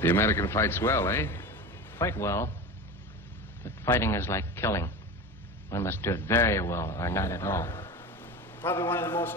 The American fights well, eh? Quite well. But fighting is like killing. One must do it very well or not at all. Probably one of the most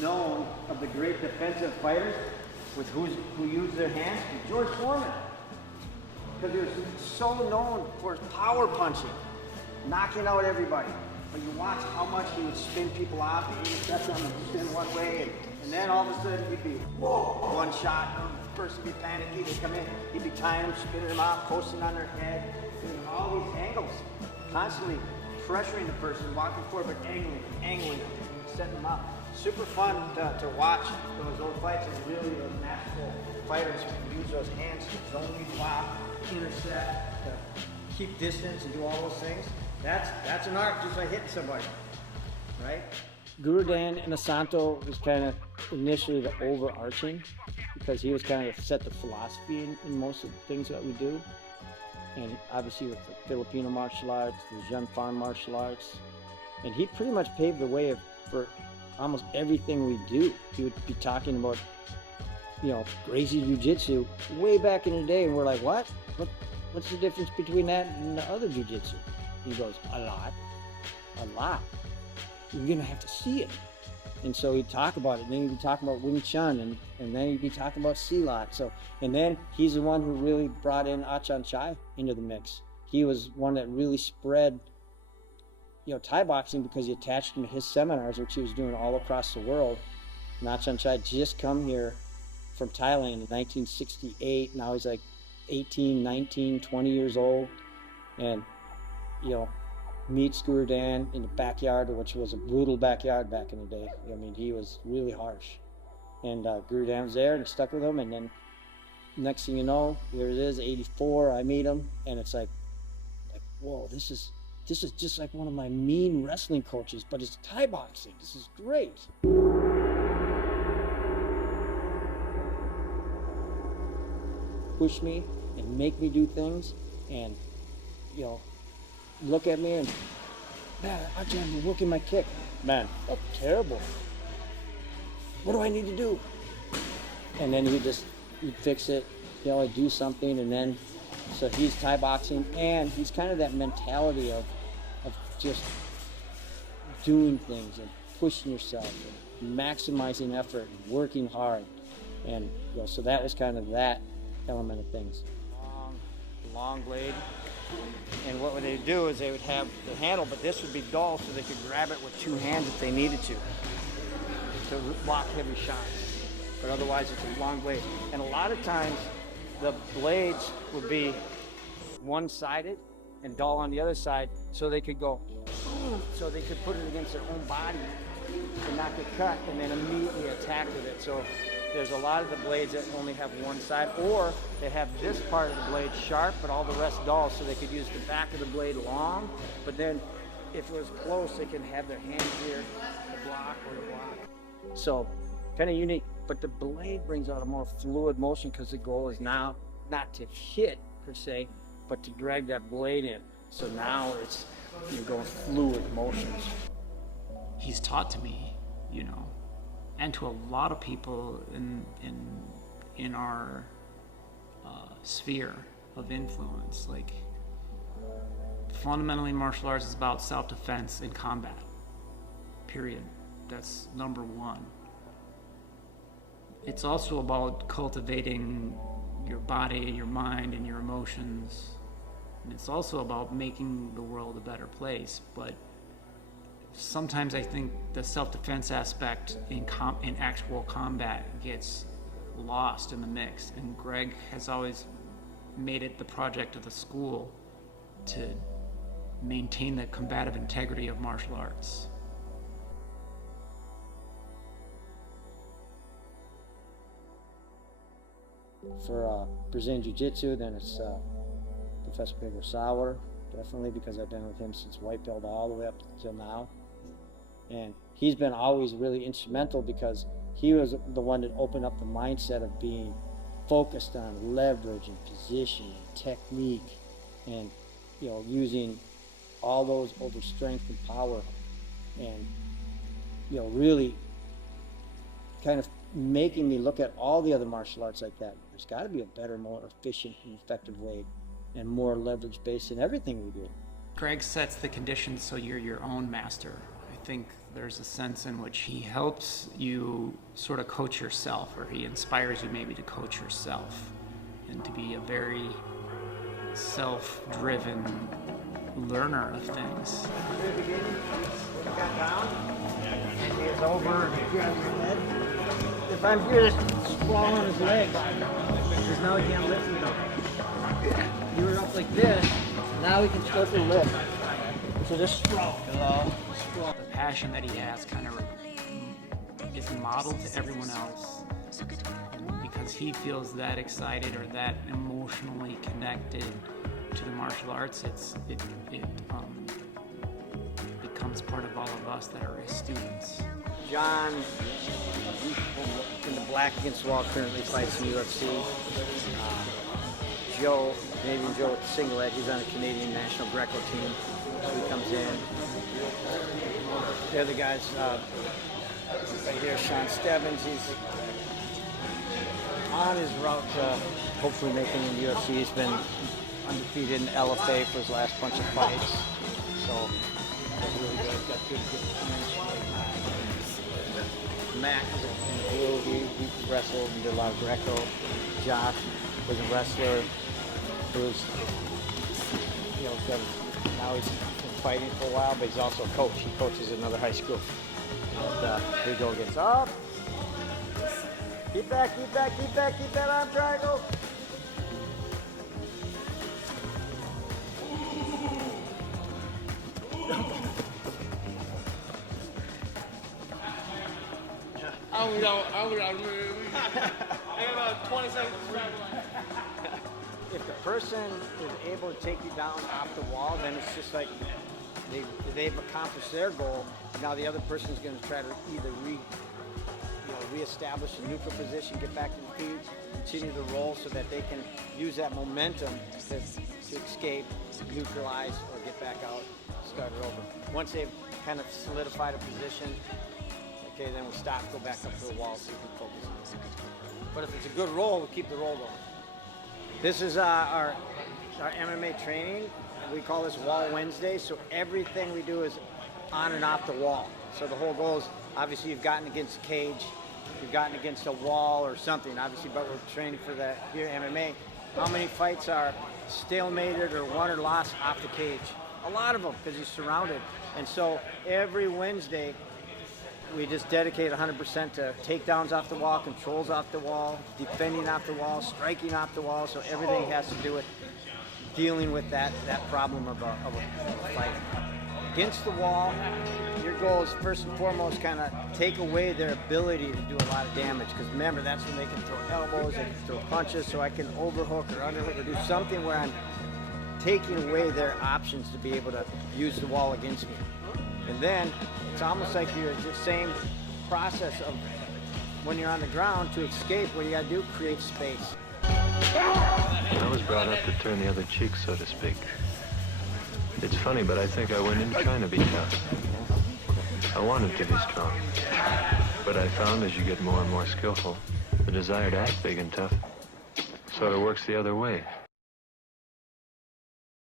known of the great defensive fighters with who use their hands is George Foreman. Because he was so known for his power punching, knocking out everybody. But you watch how much he would spin people off, he would step on and spin one way, and then all of a sudden he'd be, whoa, one shot, the person would be panicky, they'd come in, he'd be tying them, spinning them off, posting on their head, doing all these angles, constantly pressuring the person, walking forward, but angling them, setting them up. Super fun to watch those fights, and really those natural fighters who use those hands to zone block, intercept, to keep distance and do all those things. That's an art, just like hitting somebody, right? Guru Dan Inosanto was kind of initially the overarching, because he was kind of set the philosophy in most of the things that we do. And obviously with the Filipino martial arts, the Jiu martial arts, and he pretty much paved the way for almost everything we do. He would be talking about, you know, Gracie Jiu Jitsu way back in the day, and we're like, what? What's the difference between that and the other Jiu Jitsu? He goes, a lot. You're gonna have to see it. And so he'd talk about it, and then he'd be talking about Wing Chun, and then he'd be talking about Silat. So, and then he's the one who really brought in Achan Chai into the mix. He was one that really spread, you know, Thai boxing, because he attached him to his seminars, which he was doing all across the world. And Achan Chai just come here from Thailand in 1968. Now he's like 18, 19, 20 years old. And, you know, meets Guru Dan in the backyard, which was a brutal backyard back in the day. I mean, he was really harsh. And Guru Dan was there, and he stuck with him. And then next thing you know, here it is, 84, I meet him. And it's like whoa, this is just like one of my mean wrestling coaches, but it's Thai boxing. This is great. Push me and make me do things, and, you know, look at me and, man, I'm working my kick. Man, that's terrible. What do I need to do? And then he'd fix it, you know, I'd do something, and then, so he's Thai boxing, and he's kind of that mentality of just doing things and pushing yourself and maximizing effort and working hard. And, you know, so that was kind of that element of things. Long blade. And what would they do is they would have the handle, but this would be dull, so they could grab it with two hands if they needed to block heavy shots. But otherwise it's a long blade. And a lot of times the blades would be one-sided and dull on the other side, so they could go, so they could put it against their own body and not get cut, and then immediately attack with it. So there's a lot of the blades that only have one side, or they have this part of the blade sharp, but all the rest dull, so they could use the back of the blade long, but then if it was close, they can have their hands here to block or to block. So kind of unique, but the blade brings out a more fluid motion, because the goal is now not to hit per se, but to drag that blade in. So now you're going fluid motions. He's taught to me, you know, and to a lot of people in our sphere of influence. Like, fundamentally, martial arts is about self-defense and combat, period. That's number one. It's also about cultivating your body, your mind, and your emotions. And it's also about making the world a better place. But sometimes I think the self-defense aspect in actual combat gets lost in the mix. And Greg has always made it the project of the school to maintain the combative integrity of martial arts. For Brazilian Jiu-Jitsu, then it's Professor Pedro Sauer, definitely, because I've been with him since white belt all the way up till now. And he's been always really instrumental, because he was the one that opened up the mindset of being focused on leverage and position and technique, and, you know, using all those over strength and power, and, you know, really kind of making me look at all the other martial arts like that. There's got to be a better, more efficient and effective way, and more leverage based in everything we do. Greg sets the conditions so you're your own master. I think there's a sense in which he helps you sort of coach yourself, or he inspires you maybe to coach yourself and to be a very self-driven learner of things. Got down, and he's over, grab your head. If I'm here, just sprawl on his legs, because now he can't lift me up. You were up like this, now we can start to lift. So just sprawl. The passion that he has kind of is modeled to everyone else. And because he feels that excited or that emotionally connected to the martial arts, it becomes part of all of us that are his students. John, in the black against the wall, currently fights in UFC. Joe, Canadian Joe with the singlet, he's on the Canadian national Greco team. So he comes in. The other guys, right here, Sean Stebbins, he's on his route to hopefully making in UFC. He's been undefeated in LFA for his last bunch of fights. So that's really good. Got good Matt is in blue. He wrestled and did a lot of Greco. Josh was a wrestler who's, now he's been fighting for a while, but he's also a coach. He coaches another high school. And here we go against up. Keep back, keep back, keep back, keep that arm triangle. I got about 20 seconds to travel. If the person is able to take you down off the wall, then it's just like they've accomplished their goal. Now the other person's going to try to either reestablish a neutral position, get back to the feet, continue to roll so that they can use that momentum to escape, neutralize, or get back out, start it over. Once they've kind of solidified a position, okay, then we'll stop, go back up to the wall so we can focus on it. But if it's a good roll, we'll keep the roll going. This is our MMA training. We call this Wall Wednesday, so everything we do is on and off the wall. So the whole goal is, obviously you've gotten against a cage, you've gotten against a wall or something, obviously, but we're training for the here MMA. How many fights are stalemated or won or lost off the cage? A lot of them, because he's surrounded. And so every Wednesday, we just dedicate 100% to takedowns off the wall, controls off the wall, defending off the wall, striking off the wall. So everything has to do with dealing with that problem of a fight. Against the wall, your goal is first and foremost kind of take away their ability to do a lot of damage. Because remember, that's when they can throw elbows, they can throw punches, so I can overhook or underhook or do something where I'm taking away their options to be able to use the wall against me. And then it's almost like you're the same process of when you're on the ground to escape. What you gotta do, create space. I was brought up to turn the other cheek, so to speak. It's funny, but I think I went in trying to be tough. I wanted to be strong. But I found as you get more and more skillful, the desire to act big and tough sort of works the other way.